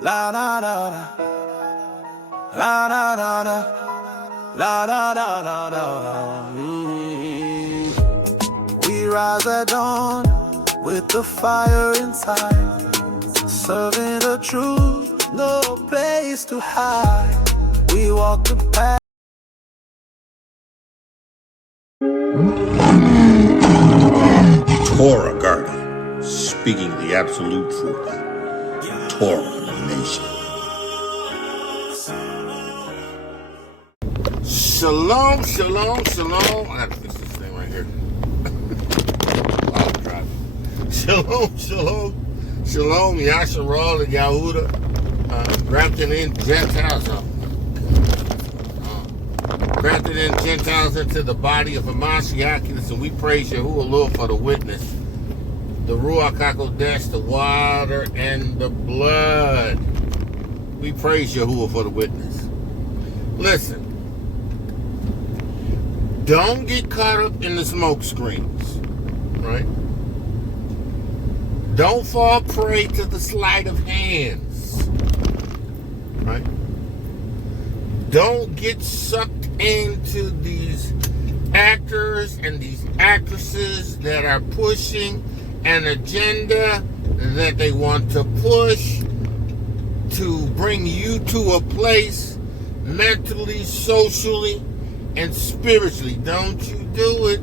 La da da da, la da da da, la da da da da. We rise at dawn with the fire inside, serving the truth, no place to hide. We walk the path. ToRaH Garden, speaking the absolute truth. ToRaH Nation. Shalom, shalom, shalom. I have to fix this thing right here. While I'm driving. Shalom, shalom, shalom. YASHAR'AL and Yahudah. Grafted in Gentiles. Grafted in Gentiles into the body of Hamashiach, and we praise Yahudah for the witness, the RUACH HaKodesh, the water and the blood. We praise Yahudah for the witness. Listen, don't get caught up in the smoke screens, right? Don't fall prey to the sleight of hands, right? Don't get sucked into these actors and these actresses that are pushing an agenda that they want to push to bring you to a place mentally, socially, and spiritually. Don't you do it.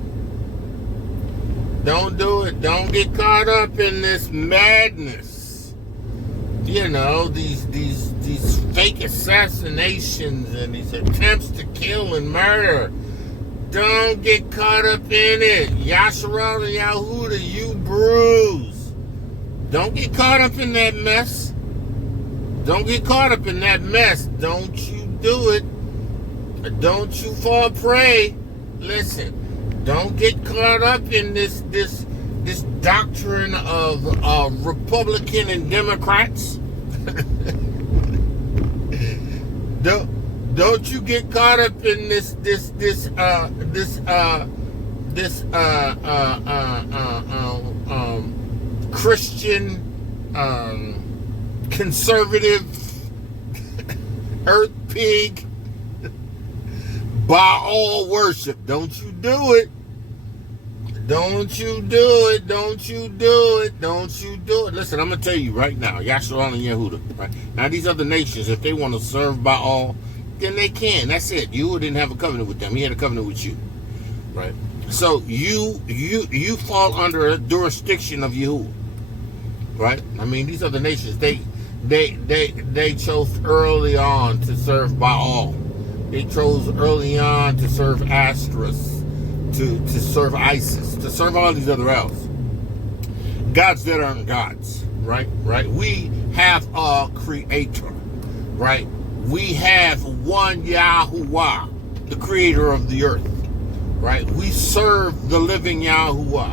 Don't do it. Don't get caught up in this madness. You know, these fake assassinations and these attempts to kill and murder. Don't get caught up in it. YASHAR'AL and Yahudah, you bruise. Don't get caught up in that mess. Don't get caught up in that mess. Don't you do it. Don't you fall prey. Listen, don't get caught up in this doctrine of Republican and Democrats. Don't you get caught up in this Christian conservative earth pig Baal worship. Don't you do it. Don't you do it. Don't you do it. Don't you do it. Listen, I'm going to tell you right now, YASHAR'AL and Yehudah. Right? Now, these other nations, if they want to serve Baal, then they can. That's it. Yehudah didn't have a covenant with them. He had a covenant with you. Right? So, you fall under a jurisdiction of Yehudah. Right? I mean, these other nations, they chose early on to serve Baal. They chose early on to serve Astros. To serve ISIS, to serve all these other elves. Gods that aren't gods, right? Right? We have a creator, right? We have one Yahuwah, the creator of the earth, right? We serve the living Yahuwah.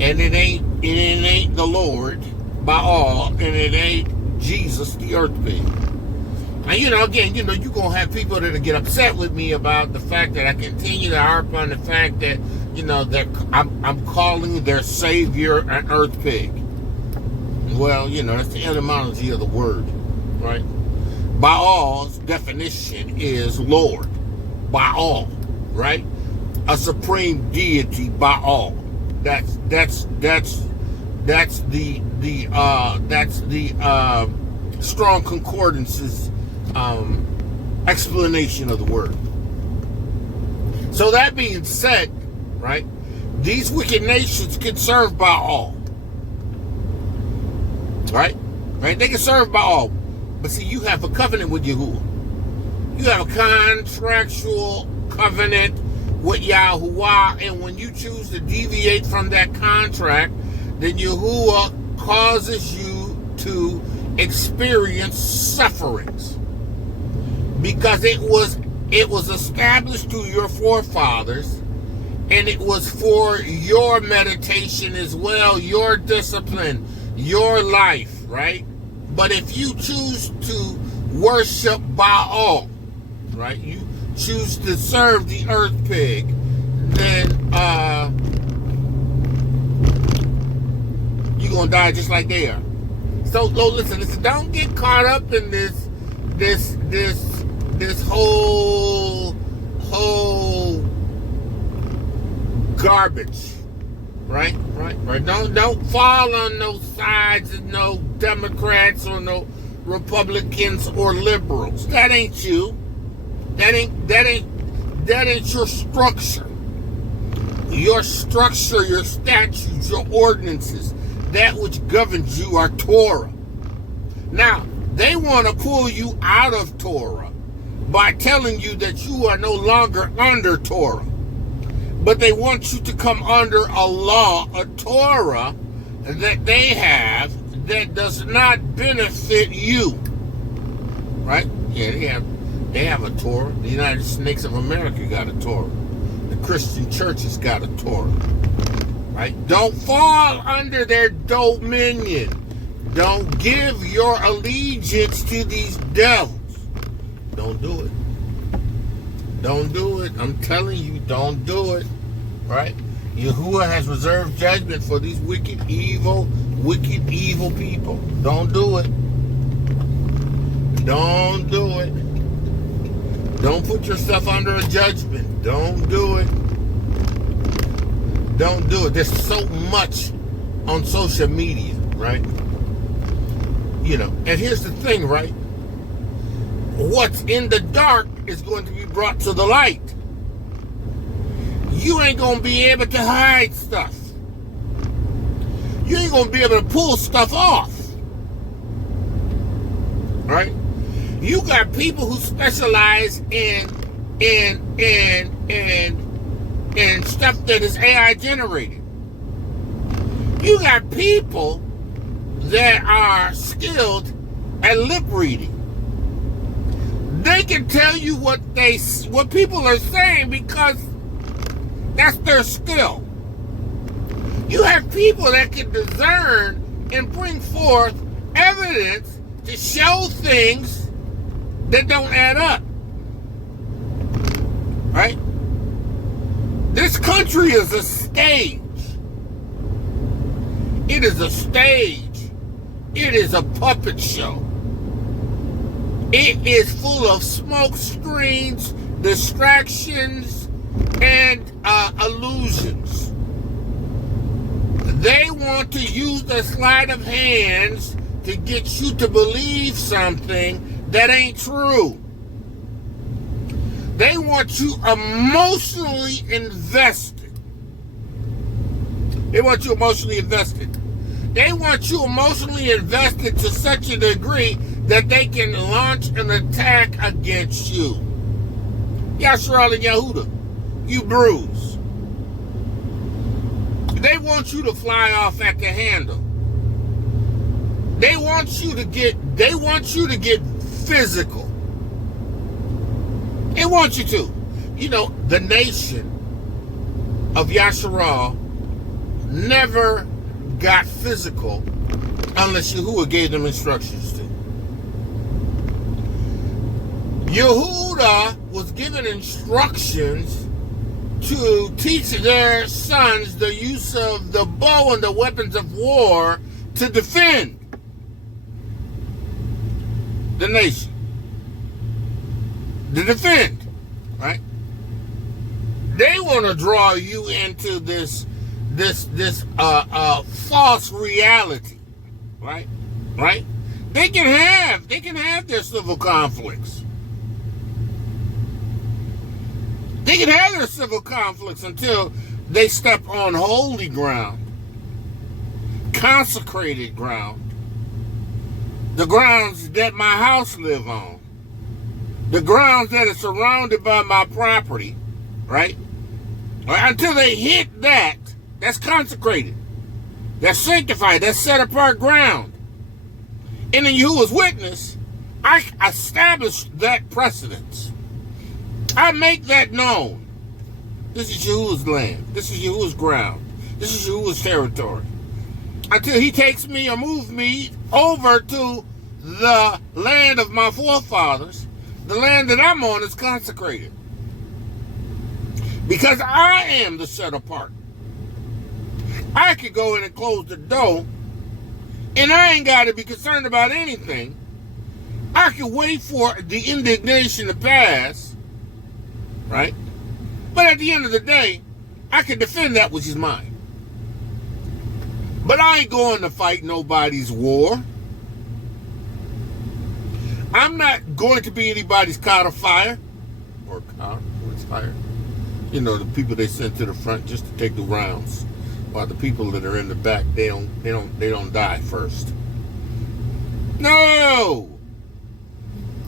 And it ain't the Lord Baal, and it ain't Jesus, the earth being. And, again, you're going to have people that get upset with me about the fact that I continue to harp on the fact that, that I'm calling their savior an earth pig. Well, that's the etymology of the word, right? Baal's definition is Lord. Baal, right? A supreme deity, Baal. That's the strong concordances explanation of the word. So that being said, right, these wicked nations can serve Baal. Right? They can serve Baal. But see, you have a covenant with Yahudah. You have a contractual covenant with Yahuwah, and when you choose to deviate from that contract, then Yahuwah causes you to experience sufferings. Because it was established through your forefathers, and it was for your meditation as well, your discipline, your life, right? But if you choose to worship Baal, right, you choose to serve the earth pig, then you're going to die just like they are. So listen, don't get caught up in this whole garbage. Right. Don't fall on no sides of no Democrats or no Republicans or liberals. That ain't you. That ain't your structure. Your structure, your statutes, your ordinances, that which governs you are ToRaH. Now, they want to pull you out of ToRaH by telling you that you are no longer under ToRaH. But they want you to come under a law, a ToRaH, that they have that does not benefit you. Right? Yeah, they have a ToRaH. The United Snakes of America got a ToRaH. The Christian churches got a ToRaH. Right? Don't fall under their dominion. Don't give your allegiance to these devils. Don't do it. Don't do it. I'm telling you, don't do it. Right? Yahudah has reserved judgment for these wicked, evil people. Don't do it. Don't do it. Don't put yourself under a judgment. Don't do it. Don't do it. There's so much on social media, right? You know, and here's the thing, right? What's in the dark is going to be brought to the light. You ain't going to be able to hide stuff. You ain't going to be able to pull stuff off. Right? You got people who specialize in stuff that is AI generated. You got people that are skilled at lip reading. They can tell you what people are saying because that's their skill. You have people that can discern and bring forth evidence to show things that don't add up. Right? This country is a stage. It is a stage. It is a puppet show. It is full of smoke screens, distractions, and illusions. They want to use the sleight of hands to get you to believe something that ain't true. They want you emotionally invested. They want you emotionally invested. They want you emotionally invested to such a degree that they can launch an attack against you. YASHAR'AL and Yahudah, you bruise. They want you to fly off at the handle. They want you to get physical. They want you to. You know, the nation of YASHAR'AL never got physical unless Yahudah gave them instructions to. Yahudah was given instructions to teach their sons the use of the bow and the weapons of war to defend the nation. To defend, right? They want to draw you into this false reality, right? Right? They can have their civil conflicts. They can have their civil conflicts until they step on holy ground, consecrated ground, the grounds that my house live on, the grounds that are surrounded by my property, right? Until they hit that, that's consecrated, that's sanctified, that's set apart ground. And in Yahuwah's witness, I establish that precedence. I make that known. This is Yahuwah's land. This is Yahuwah's ground. This is Yahuwah's territory. Until he takes me or moves me over to the land of my forefathers, the land that I'm on is consecrated. Because I am the set apart. I could go in and close the door And I ain't got to be concerned about anything. I can wait for the indignation to pass, right? But at the end of the day, I can defend that which is mine. But I ain't going to fight nobody's war. I'm not going to be anybody's codifier. Or what's fire? You know, the people they send to the front just to take the rounds, while the people that are in the back, they don't die first. No.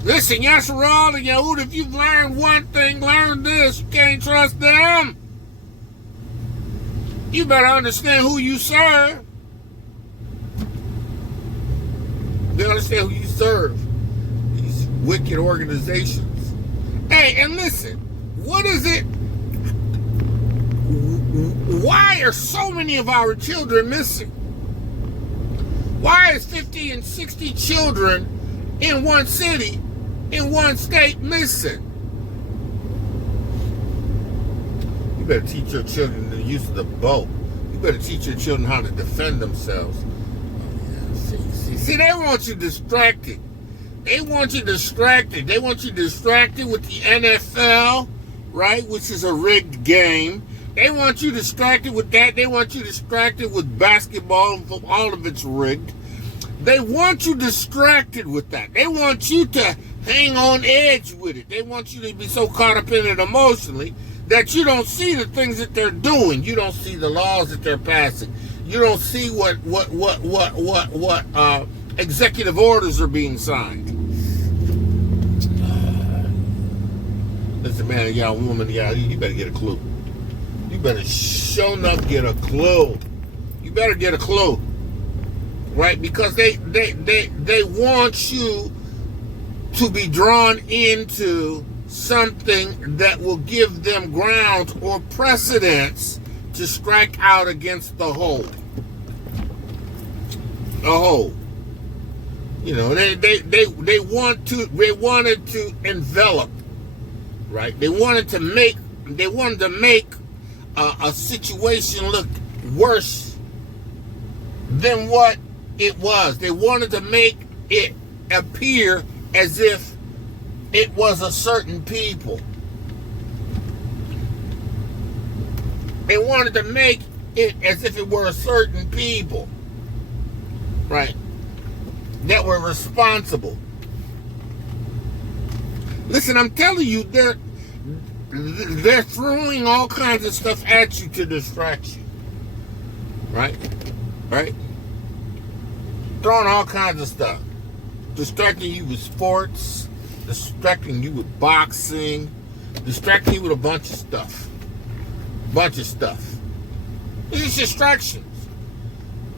Listen, YASHAR'AL and Yahudah, if you've learned one thing, learn this. You can't trust them. You better understand who you serve. They understand who you serve. These wicked organizations. Hey, and listen, what is it? Why are so many of our children missing? Why is 50 and 60 children in one city, in one state, missing? You better teach your children the use of the bow. You better teach your children how to defend themselves. See, they want you distracted. They want you distracted. They want you distracted with the NFL, right, which is a rigged game. They want you distracted with that. They want you distracted with basketball. All of it's rigged. They want you distracted with that. They want you to hang on edge with it. They want you to be so caught up in it emotionally that you don't see the things that they're doing. You don't see the laws that they're passing. You don't see what executive orders are being signed. Listen, man, y'all, woman, y'all, you better get a clue. You better sure enough get a clue. You better get a clue, right? Because they want you to be drawn into something that will give them ground or precedence to strike out against the whole. The whole. You know, they wanted to envelop, right? They wanted to make a situation look worse than what it was. They wanted to make it appear as if it was a certain people. They wanted to make it as if it were a certain people, right, that were responsible. Listen, I'm telling you, they're throwing all kinds of stuff at you to distract you, right? Right? Throwing all kinds of stuff. Distracting you with sports, distracting you with boxing, distracting you with a bunch of stuff. It's just distractions.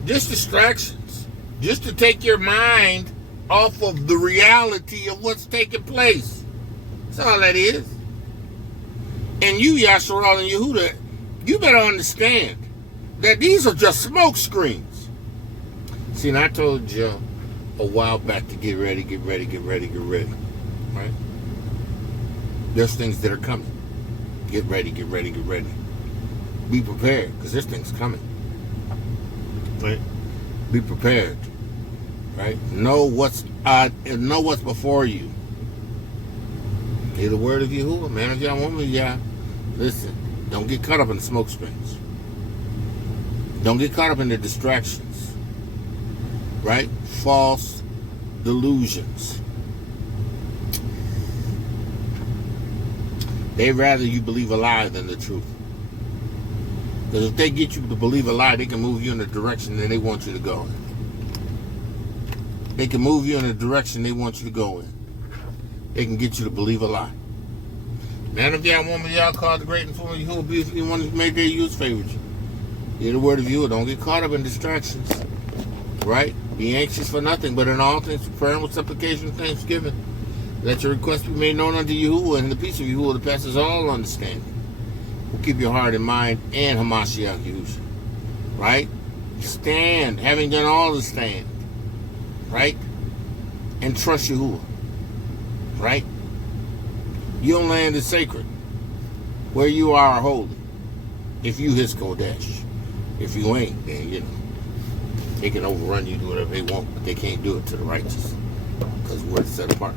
Just distractions. Just to take your mind off of the reality of what's taking place. That's all that is. And you, YASHAR'AL and Yehudah, you better understand that these are just smoke screens. See, and I told you a while back to get ready. Right? There's things that are coming. Get ready. Be prepared, because this thing's coming. Right? Be prepared. Right? Know what's before you. Hear the word of Yahudah, man of Yah, woman of Yah. Listen, don't get caught up in the smoke screens. Don't get caught up in the distractions. Right? False delusions. They'd rather you believe a lie than the truth. Because if they get you to believe a lie, they can move you in the direction that they want you to go in. They can move you in the direction they want you to go in. They can get you to believe a lie. Man of Yah, woman of Yah, called the great and full of Yahudah, beautifully one who made their use favors you. Hear the word of Yahudah. Don't get caught up in distractions. Right? Be anxious for nothing, but in all things, prayer and with supplication and thanksgiving. Let your requests be made known unto Yahudah, and the peace of Yahudah that passes all understanding will keep your heart and mind and Hamashiach Yahusha. Right? Stand, having done all to stand. Right? And trust Yahudah. Right? Your land is sacred. Where you are holy. If you his Kodesh. If you ain't, then you know. They can overrun you, do whatever they want, but they can't do it to the righteous, because we're set apart.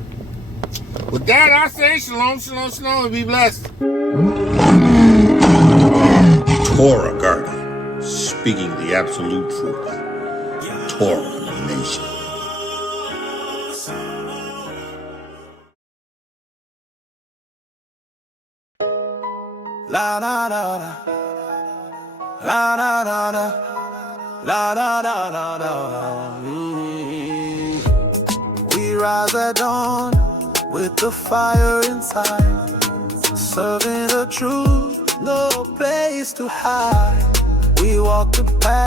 With that, I say shalom, shalom, shalom, and be blessed. ToRaH Garden, speaking the absolute truth. ToRaH Nation. La da da da, la da da da, la da da da da. We rise at dawn with the fire inside, serving the truth, no place to hide. We walk the path.